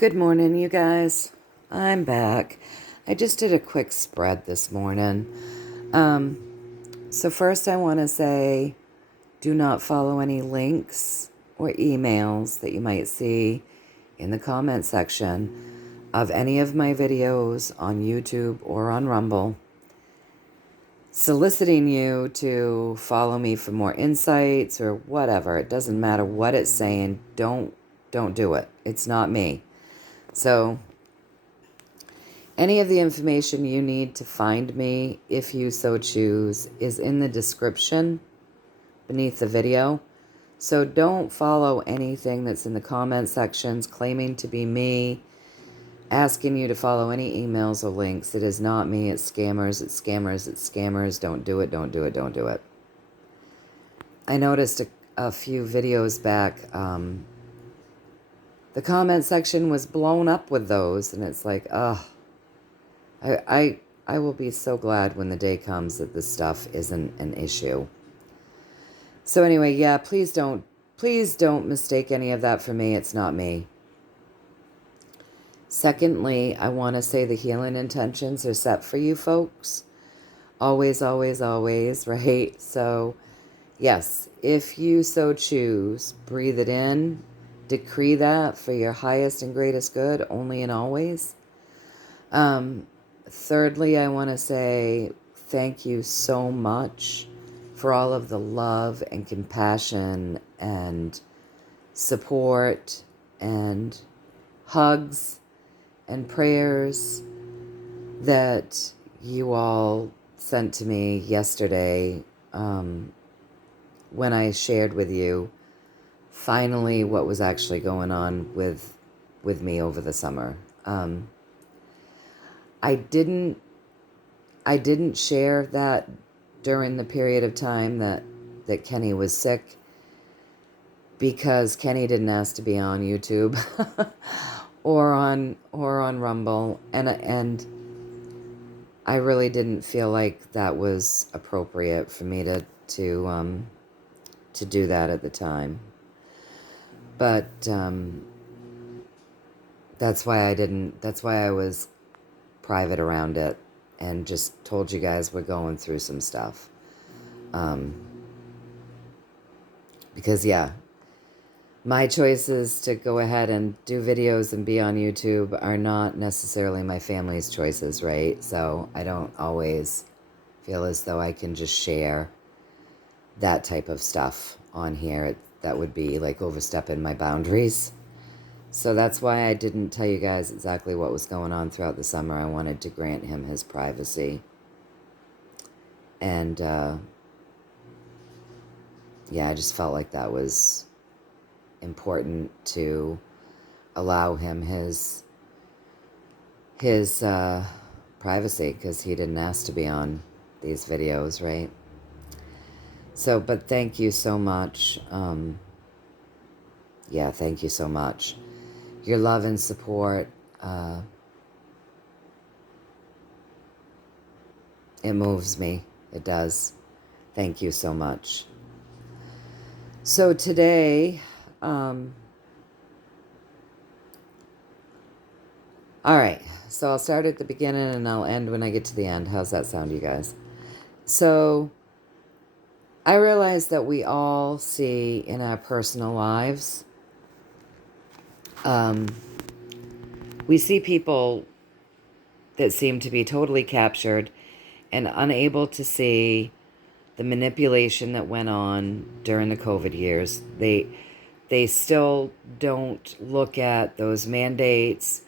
Good morning, you guys. I'm back. I just did a quick spread this morning. So first I want to say, do not follow any links or emails that you might see in the comment section of any of my videos on YouTube or on Rumble, soliciting you to follow me for more insights or whatever. It doesn't matter what it's saying. Don't do it. It's not me. So any of the information you need to find me, if you so choose, is in the description beneath the video. So don't follow anything that's in the comment sections claiming to be me, asking you to follow any emails or links. It is not me. It's scammers. It's scammers. It's scammers. Don't do it. Don't do it. Don't do it. I noticed a few videos back, the comment section was blown up with those, and it's like, ugh. I will be so glad when the day comes that this stuff isn't an issue. So anyway, yeah, please don't mistake any of that for me. It's not me. Secondly, I want to say the healing intentions are set for you folks. Always, always, always, right? So, yes, if you so choose, breathe it in, decree that for your highest and greatest good, only and always. Thirdly, I want to say thank you so much for all of the love and compassion and support and hugs and prayers that you all sent to me yesterday when I shared with you finally what was actually going on with me over the summer. I didn't share that during the period of time that Kenny was sick, because Kenny didn't ask to be on YouTube or on Rumble, and I really didn't feel like that was appropriate for me to do that at the time. But that's why I was private around it and just told you guys we're going through some stuff. Because yeah, my choices to go ahead and do videos and be on YouTube are not necessarily my family's choices, right? So I don't always feel as though I can just share that type of stuff on here. That would be like overstepping my boundaries. So that's why I didn't tell you guys exactly what was going on throughout the summer. I wanted to grant him his privacy. And, yeah, I just felt like that was important to allow him his privacy, because he didn't ask to be on these videos, right? So, but thank you so much. Yeah, thank you so much. Your love and support, it moves me. It does. Thank you so much. So today, all right, so I'll start at the beginning and I'll end when I get to the end. How's that sound, you guys? So I realize that we all see in our personal lives, we see people that seem to be totally captured and unable to see the manipulation that went on during the COVID years. They still don't look at those mandates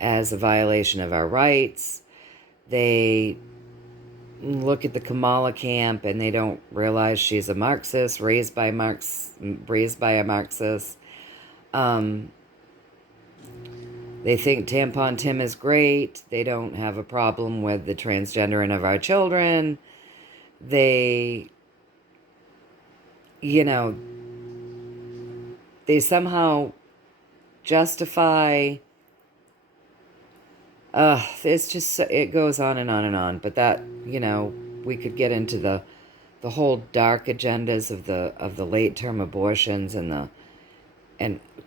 as a violation of our rights. They look at the Kamala camp and they don't realize she's a Marxist, raised by a Marxist. They think Tampon Tim is great. They don't have a problem with the transgendering of our children. They, they somehow justify, it's just, it goes on and on and on. But that, we could get into the whole dark agendas of the late term abortions and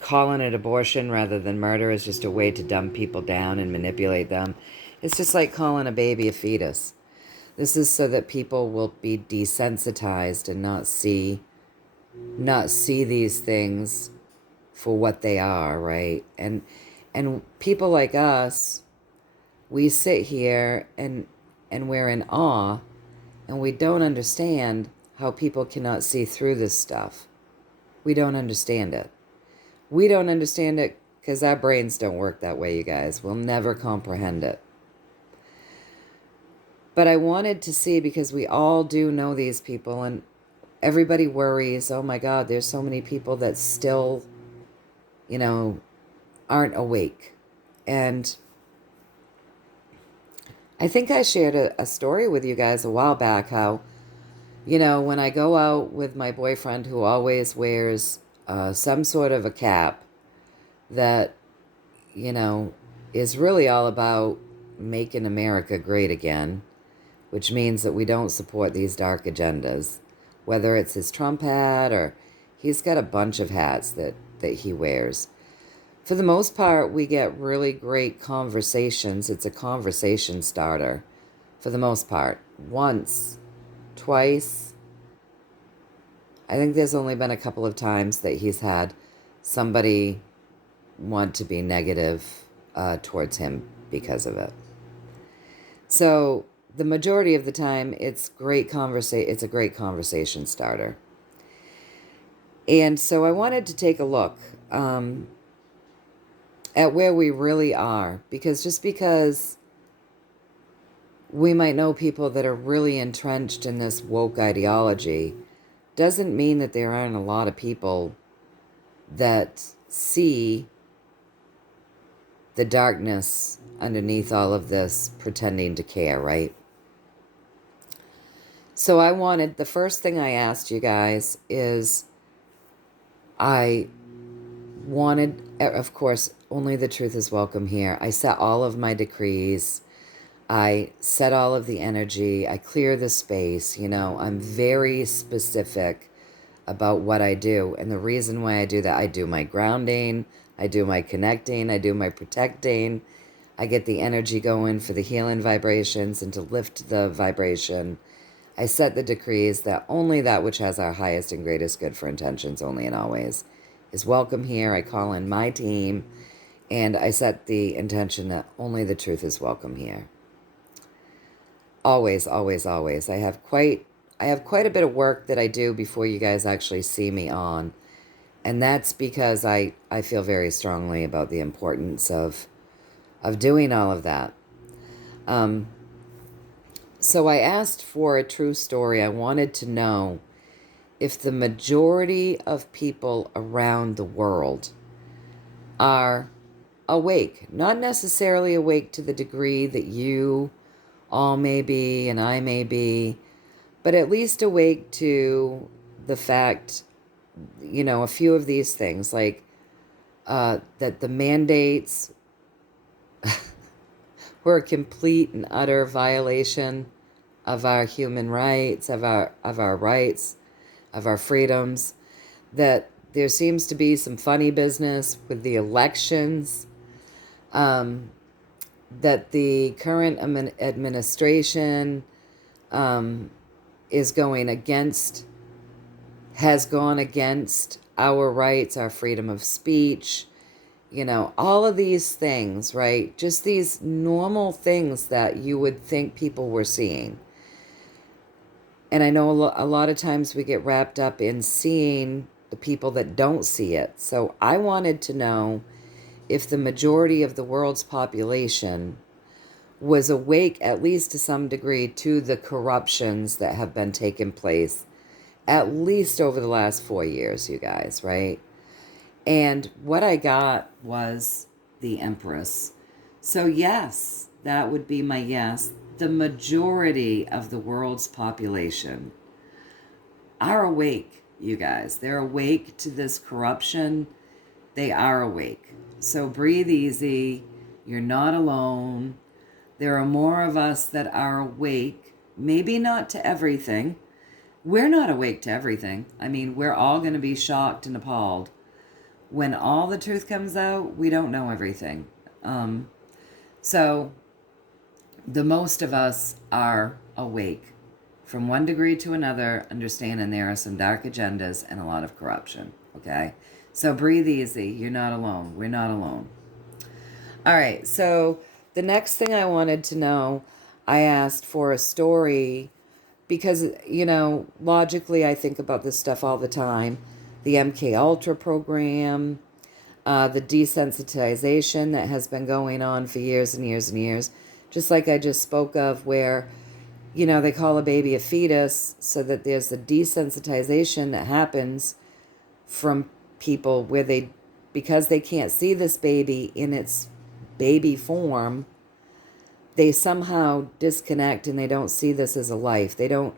calling it abortion rather than murder is just a way to dumb people down and manipulate them. It's just like calling a baby a fetus. This is so that people will be desensitized and not see these things for what they are, right? And people like us, we sit here and we're in awe, and we don't understand how people cannot see through this stuff. We don't understand it. We don't understand it because our brains don't work that way, you guys. We'll never comprehend it. But I wanted to see, because we all do know these people, and everybody worries, oh my God, there's so many people that still, aren't awake. And I think I shared a story with you guys a while back how, when I go out with my boyfriend, who always wears some sort of a cap that, is really all about making America great again, which means that we don't support these dark agendas, whether it's his Trump hat or he's got a bunch of hats that he wears. For the most part, we get really great conversations. It's a conversation starter for the most part. Once, twice. I think there's only been a couple of times that he's had somebody want to be negative towards him because of it. So the majority of the time, it's a great conversation starter. And so I wanted to take a look at where we really are, because we might know people that are really entrenched in this woke ideology doesn't mean that there aren't a lot of people that see the darkness underneath all of this pretending to care, right? So the first thing I asked you guys is, I wanted, of course, only the truth is welcome here. I set all of my decrees. I set all of the energy. I clear the space. I'm very specific about what I do. And the reason why I do that, I do my grounding, I do my connecting, I do my protecting. I get the energy going for the healing vibrations and to lift the vibration. I set the decrees that only that which has our highest and greatest good for intentions only and always is welcome here. I call in my team, and I set the intention that only the truth is welcome here. Always, always, always. I have quite a bit of work that I do before you guys actually see me on. And that's because I feel very strongly about the importance of doing all of that. So I asked for a true story. I wanted to know if the majority of people around the world are awake, not necessarily awake to the degree that you all may be and I may be, but at least awake to the fact, a few of these things, like that the mandates were a complete and utter violation of our human rights, of our rights, of our freedoms, that there seems to be some funny business with the elections, that the current administration has gone against our rights, our freedom of speech, all of these things, right? Just these normal things that you would think people were seeing. And I know a lot of times we get wrapped up in seeing the people that don't see it. So I wanted to know if the majority of the world's population was awake, at least to some degree, to the corruptions that have been taking place, at least over the last 4 years, you guys, right? And what I got was the Empress. So yes, that would be my yes. The majority of the world's population are awake, you guys. They're awake to this corruption. They are awake. So breathe easy. You're not alone. There are more of us that are awake. Maybe not to everything. We're not awake to everything. I mean, we're all going to be shocked and appalled when all the truth comes out, we don't know everything. So the most of us are awake from one degree to another, understanding there are some dark agendas and a lot of corruption, okay? So breathe easy. You're not alone. We're not alone. All right, so the next thing I wanted to know, I asked for a story because, logically I think about this stuff all the time. The MK Ultra program, the desensitization that has been going on for years and years and years, just like I just spoke of, where, they call a baby a fetus, so that there's the desensitization that happens from people where because they can't see this baby in its baby form, they somehow disconnect and they don't see this as a life. They don't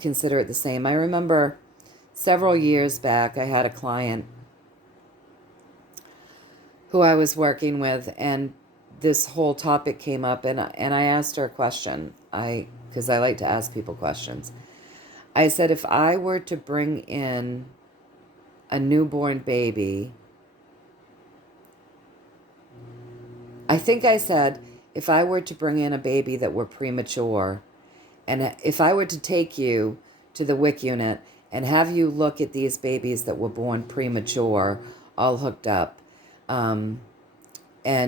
consider it the same. I remember several years back, I had a client who I was working with, and this whole topic came up, and I asked her a question. Because I like to ask people questions. I said, if I were to bring in a newborn baby, I think I said, if I were to bring in a baby that were premature, and if I were to take you to the WIC unit and have you look at these babies that were born premature, all hooked up, and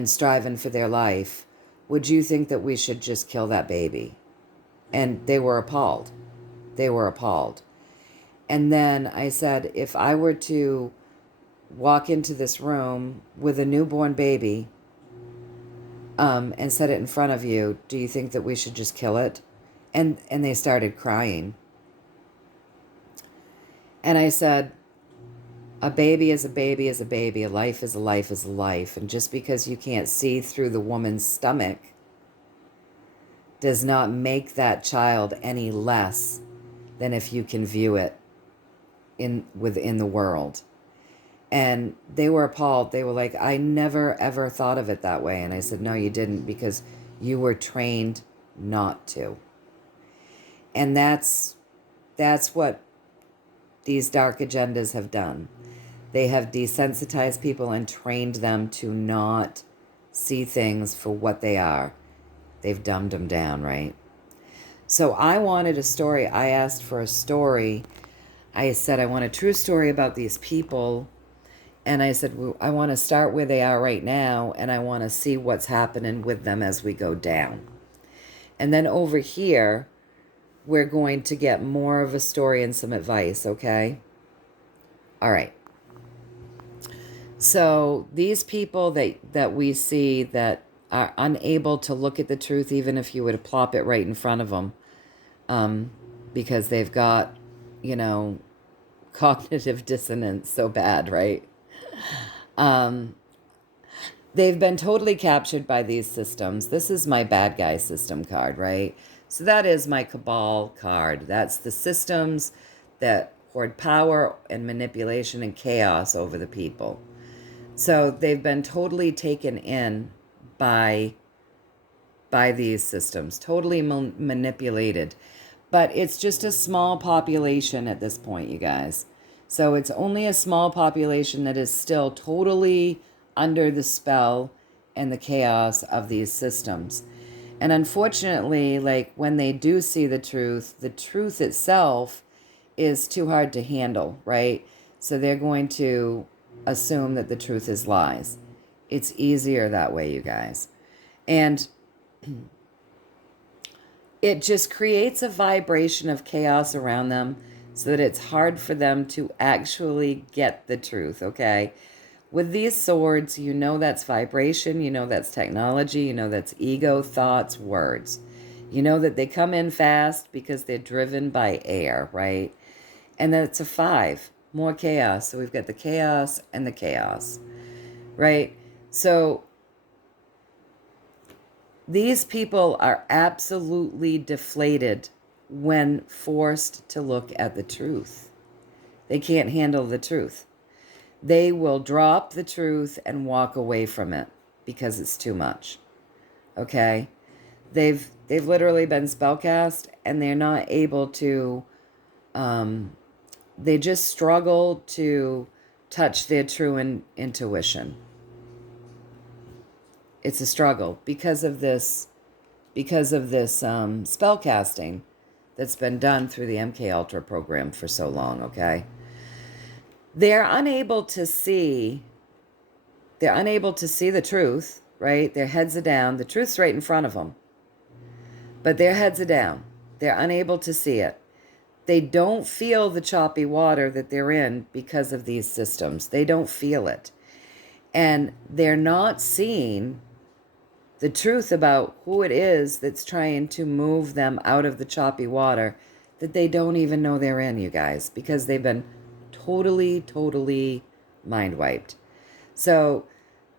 striving for their life, would you think that we should just kill that baby? And they were appalled. They were appalled. And then I said, if I were to walk into this room with a newborn baby, and set it in front of you, do you think that we should just kill it? And they started crying. And I said, a baby is a baby is a baby. A life is a life is a life. And just because you can't see through the woman's stomach does not make that child any less than if you can view it within the world. And they were appalled. They were like, I never, ever thought of it that way. And I said, no, you didn't, because you were trained not to. And that's what these dark agendas have done. They have desensitized people and trained them to not see things for what they are. They've dumbed them down, right? So I wanted a story. I asked for a story. I said, I want a true story about these people. And I said, I want to start where they are right now, and I want to see what's happening with them as we go down. And then over here, we're going to get more of a story and some advice, okay? All right. So these people that we see that are unable to look at the truth, even if you were to plop it right in front of them, because they've got, cognitive dissonance so bad, right? They've been totally captured by these systems. This is my bad guy system card, right? So that is my cabal card. That's the systems that hoard power and manipulation and chaos over the people. So they've been totally taken in by these systems, totally manipulated. But it's just a small population at this point, you guys. So it's only a small population that is still totally under the spell and the chaos of these systems. And unfortunately, like when they do see the truth itself is too hard to handle, right? So they're going to assume that the truth is lies. It's easier that way, you guys. And it just creates a vibration of chaos around them so that it's hard for them to actually get the truth, okay? With these swords, that's vibration, that's technology, that's ego, thoughts, words. You know that they come in fast because they're driven by air, right? And then it's a 5, more chaos. So we've got the chaos and the chaos, right? So these people are absolutely deflated when forced to look at the truth. They can't handle the truth. They will drop the truth and walk away from it because it's too much. Okay? They've literally been spellcast and they're not able to, they just struggle to touch their true intuition. It's a struggle because of this spell casting that's been done through the MK Ultra program for so long, okay? They're unable to see the truth, right? Their heads are down. The truth's right in front of them. But their heads are down. They're unable to see it. They don't feel the choppy water that they're in because of these systems. They don't feel it. And they're not seeing the truth about who it is that's trying to move them out of the choppy water that they don't even know they're in, you guys, because they've been totally mind wiped. So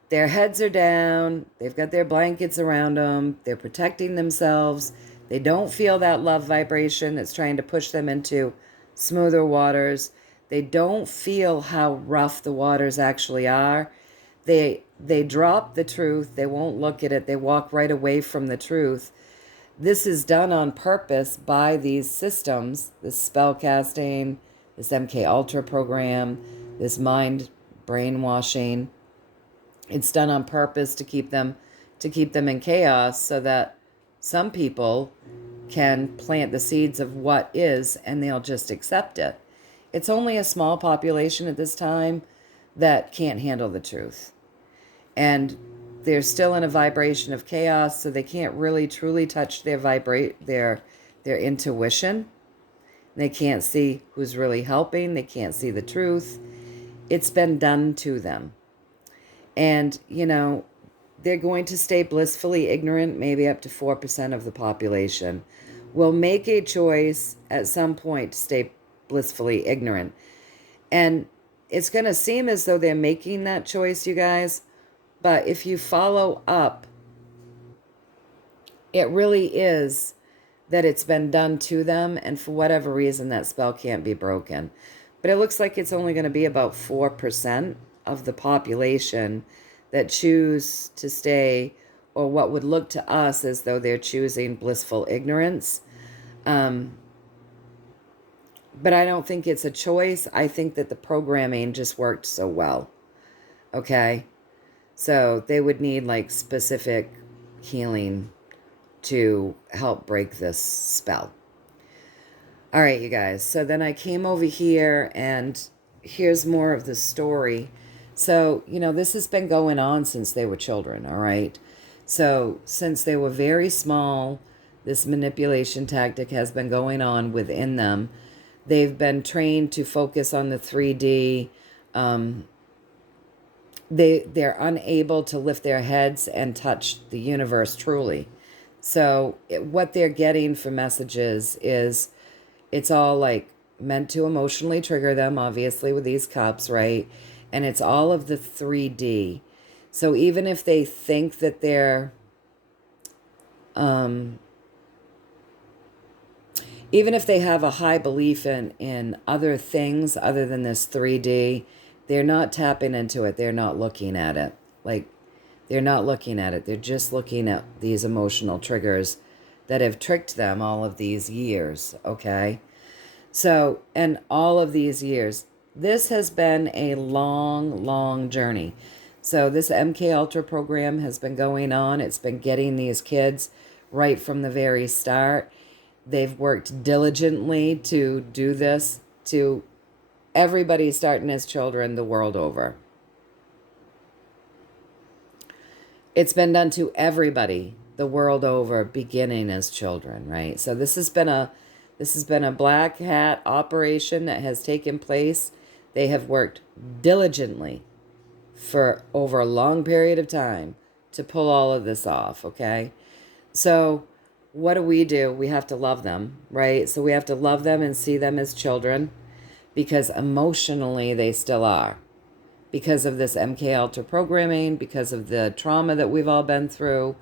their heads are down. They've got their blankets around them. They're protecting themselves. They don't feel that love vibration that's trying to push them into smoother waters. They don't feel how rough the waters actually are. They drop the truth. They won't look at it. They walk right away from the truth. This is done on purpose by these systems, this spell casting, this MK Ultra program, this mind brainwashing. It's done on purpose to keep them in chaos so that some people can plant the seeds of what is and they'll just accept it. It's only a small population at this time that can't handle the truth. And they're still in a vibration of chaos, so they can't really truly touch their intuition. They can't see who's really helping. They can't see the truth. It's been done to them. And, they're going to stay blissfully ignorant. Maybe up to 4% of the population will make a choice at some point to stay blissfully ignorant. And it's going to seem as though they're making that choice, you guys. But if you follow up, it really is that it's been done to them, and for whatever reason, that spell can't be broken. But it looks like it's only going to be about 4% of the population that choose to stay, or what would look to us as though they're choosing blissful ignorance. But I don't think it's a choice. I think that the programming just worked so well. Okay? So they would need like specific healing to help break this spell. All right, you guys. So then I came over here and here's more of the story. So, this has been going on since they were children, all right? So since they were very small, this manipulation tactic has been going on within them. They've been trained to focus on the 3D. They're unable to lift their heads and touch the universe truly. So what they're getting for messages is it's all like meant to emotionally trigger them, obviously, with these cups, right? And it's all of the 3D. So even if they think that they're, even if they have a high belief in other things other than this 3D, they're not tapping into it. They're not looking at it. Like, they're not looking at it. They're just looking at these emotional triggers that have tricked them all of these years, okay? So, and all of these years, this has been a long journey. So this MK Ultra program has been going on. It's been getting these kids right from the very start. They've worked diligently to do this to everybody starting as children the world over. It's been done to everybody the world over beginning as children, right? So this has been a black hat operation that has taken place. They have worked diligently for over a long period of time to pull all of this off, okay? So what do? We have to love them, right? So we have to love them and see them as children because emotionally they still are. Because of this MK Ultra programming, because of the trauma that we've all been through,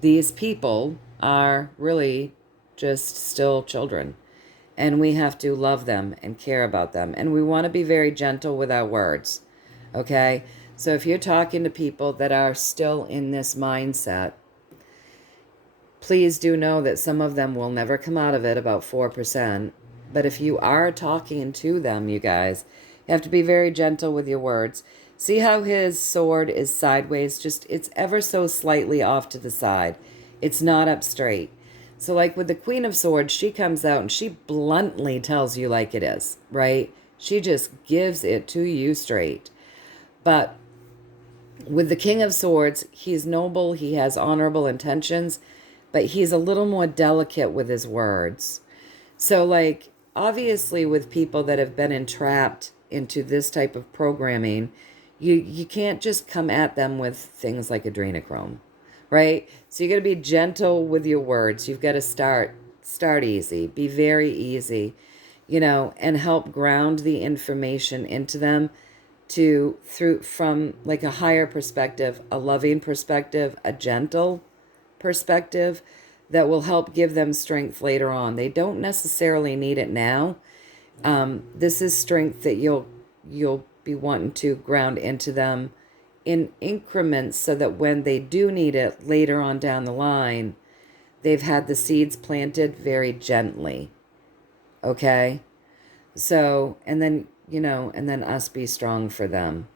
these people are really just still children. And we have to love them and care about them. And we want to be very gentle with our words, okay? So if you're talking to people that are still in this mindset, please do know that some of them will never come out of it, about 4%. But if you are talking to them, you guys, You have to be very gentle with your words. See how his sword is sideways? Just, it's ever so slightly off to the side. It's not up straight. So like with the Queen of Swords, she comes out and she bluntly tells you like it is, right? She just gives it to you straight. But with the King of Swords, he's noble, he has honorable intentions, but he's a little more delicate with his words. So like, obviously with people that have been entrapped into this type of programming, you can't just come at them with things like adrenochrome, right? So you got to be gentle with your words. You've got to start easy, be very easy, and help ground the information into them through from like a higher perspective, a loving perspective, a gentle perspective that will help give them strength later on. They don't necessarily need it now. This is strength that you'll be wanting to ground into them in increments so that when they do need it later on down the line, they've had the seeds planted very gently. Okay? So, and then, and then us be strong for them.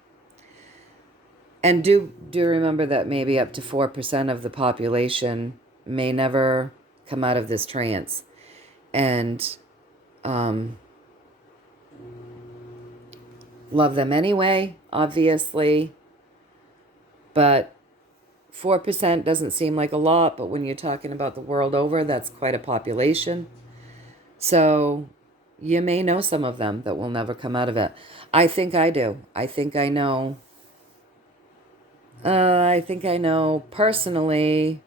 And do remember that maybe up to 4% of the population may never come out of this trance. And love them anyway, obviously. But 4% doesn't seem like a lot, but when you're talking about the world over, that's quite a population. So you may know some of them that will never come out of it. I think I do. I think I know. I think I know personally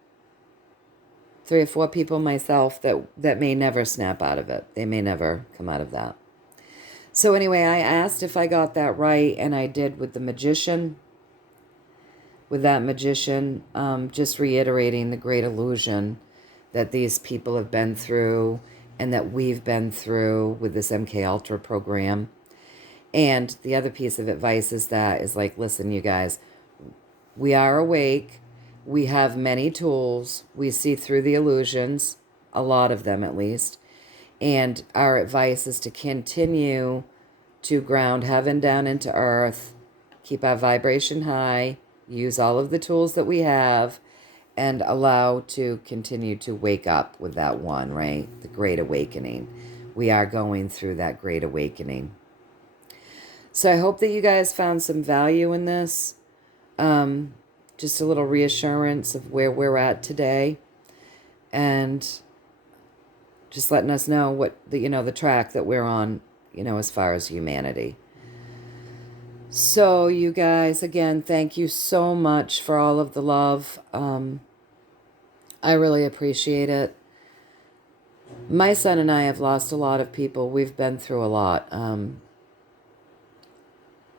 3 or 4 people myself that may never snap out of it. They may never come out of that. So anyway, I asked if I got that right, and I did with the magician. With that magician, just reiterating the great illusion that these people have been through and that we've been through with this MK Ultra program. And the other piece of advice is like, listen, you guys, we are awake. We have many tools. We see through the illusions, a lot of them at least. And our advice is to continue to ground heaven down into earth, keep our vibration high, use all of the tools that we have, and allow to continue to wake up with that one, right? The Great Awakening. We are going through that Great Awakening. So I hope that you guys found some value in this. Just a little reassurance of where we're at today. And just letting us know what the track that we're on, as far as humanity. So you guys, again, thank you so much for all of the love. I really appreciate it. My son and I have lost a lot of people. We've been through a lot.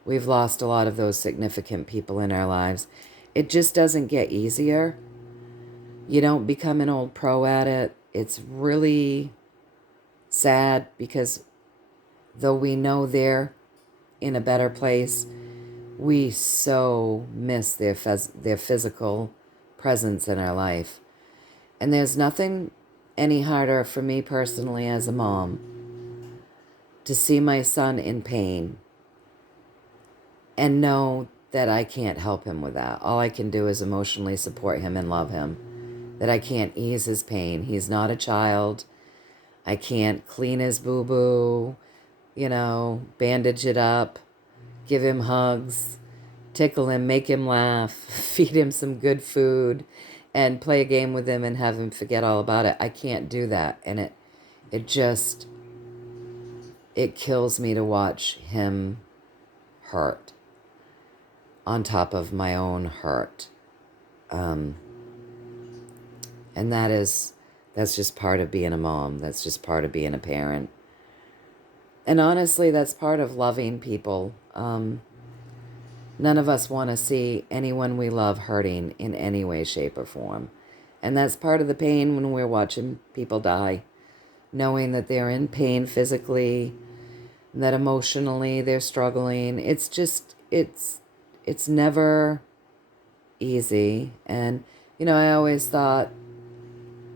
We've lost a lot of those significant people in our lives. It just doesn't get easier. You don't become an old pro at it. It's really sad because though we know they're in a better place, we so miss their physical presence in our life. And there's nothing any harder for me personally as a mom to see my son in pain and know that I can't help him with that. All I can do is emotionally support him and love him. That I can't ease his pain. He's not a child. I can't clean his boo-boo, bandage it up, give him hugs, tickle him, make him laugh, feed him some good food, and play a game with him and have him forget all about it. I can't do that. And it kills me to watch him hurt on top of my own hurt. And that's just part of being a mom. That's just part of being a parent. And honestly, that's part of loving people. None of us want to see anyone we love hurting in any way, shape, or form. And that's part of the pain when we're watching people die. Knowing that they're in pain physically, that emotionally they're struggling. It's never easy. And, I always thought,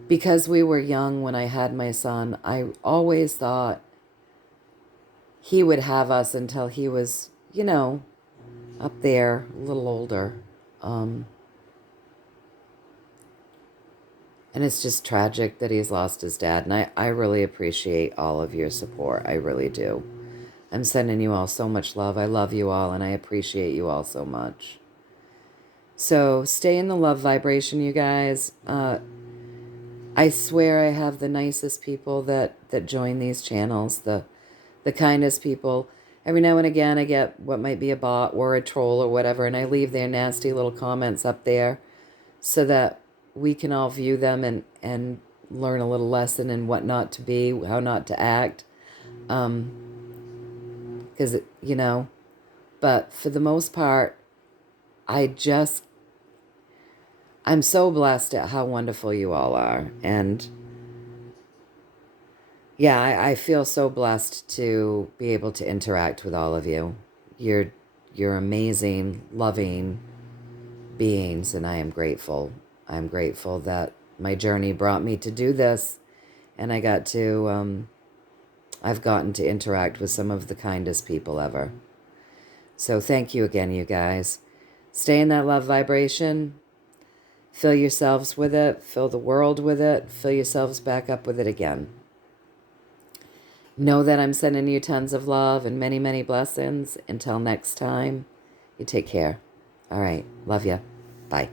because we were young when I had my son, I always thought he would have us until he was, you know, up there, a little older. And it's just tragic that he's lost his dad. And I really appreciate all of your support. I really do. I'm sending you all so much love. I love you all, and I appreciate you all so much. So stay in the love vibration, you guys. I swear I have the nicest people that join these channels, the kindest people. Every now and again I get what might be a bot or a troll or whatever, and I leave their nasty little comments up there so that we can all view them and learn a little lesson in what not to be, how not to act. Because, you know, but for the most part, I'm so blessed at how wonderful you all are. And yeah, I feel so blessed to be able to interact with all of you. You're amazing, loving beings, and I am grateful. I'm grateful that my journey brought me to do this, and I've gotten to interact with some of the kindest people ever. So thank you again, you guys. Stay in that love vibration. Fill yourselves with it. Fill the world with it. Fill yourselves back up with it again. Know that I'm sending you tons of love and many, many blessings. Until next time, you take care. All right. Love you. Bye.